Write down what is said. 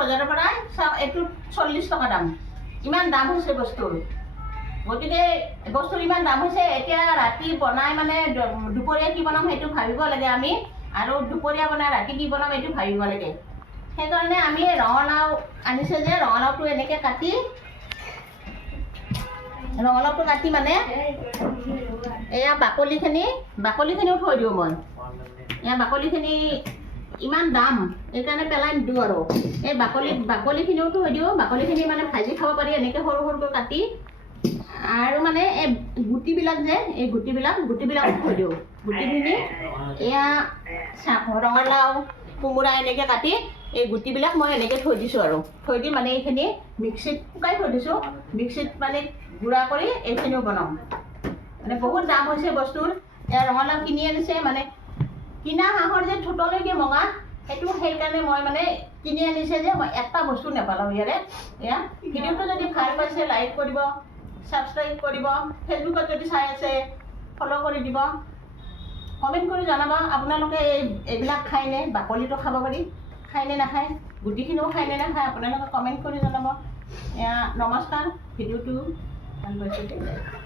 বজাৰৰ পৰাই চাওক এইটো 40 টকা দাম ইমান দাম হৈছে বস্তুৰ গতিকে বস্তুৰ ইমান দাম হৈছে এতিয়া ৰাতি বনাই মানে দুপৰীয়া কি বনাম সেইটো ভাবিব লাগে আমি আৰু দুপৰীয়া বনাই ৰাতি কি বনাম এইটো ভাবিব লাগে সেইকাৰণে আমি ৰঙালাও আনিছে যে ৰঙালাওটো এনেকৈ কাটি ৰঙালাওটো কাটি মানে এয়া বাকলিখিনিও থৈ দিওঁ মই এয়া বাকলিখিনি ইমান দাম এইকাৰণে পেলাই নিদিওঁ আৰু এই বাকলিখিনিও থৈ দিওঁ বাকলিখিনি মানে ভাজি খাব পাৰি এনেকৈ সৰু সৰুকৈ কাটি আৰু মানে এই গুটিবিলাক যে এই গুটিবিলাকো থৈ দিওঁ গুটিখিনি এয়া ৰঙালাও কোমোৰা এনেকৈ কাটি এই গুটিবিলাক মই এনেকৈ থৈ দিছোঁ আৰু থৈ দি মানে এইখিনি মিক্সিত শুকাই থৈ দিছোঁ মিক্সিত মানে গুড়া কৰি এইখিনিও বনাওঁ মানে বহুত দাম হৈছে বস্তুৰ এয়া ৰঙালাও কিনি আনিছে মানে কিনা হাঁহৰ যে ঠোঁটলৈকে মঙা সেইটো সেইকাৰণে মই মানে কিনি আনিছে যে মই এটা বস্তু নেপালাওঁ ইয়াৰে এয়া ভিডিঅ'টো যদি ভাল পাইছে লাইক কৰিব ছাবস্ক্ৰাইব কৰিব ফেচবুকত যদি চাই আছে ফ'ল' কৰি দিব কমেণ্ট কৰি জনাব আপোনালোকে এইবিলাক খায়নে বাকলিটো খাব পাৰি খায়নে নাখায় গুটিখিনিও খায়নে নাখায় আপোনালোকে কমেণ্ট কৰি জনাব এয়া নমস্কাৰ ভিডিঅ'টো ভাল পাইছে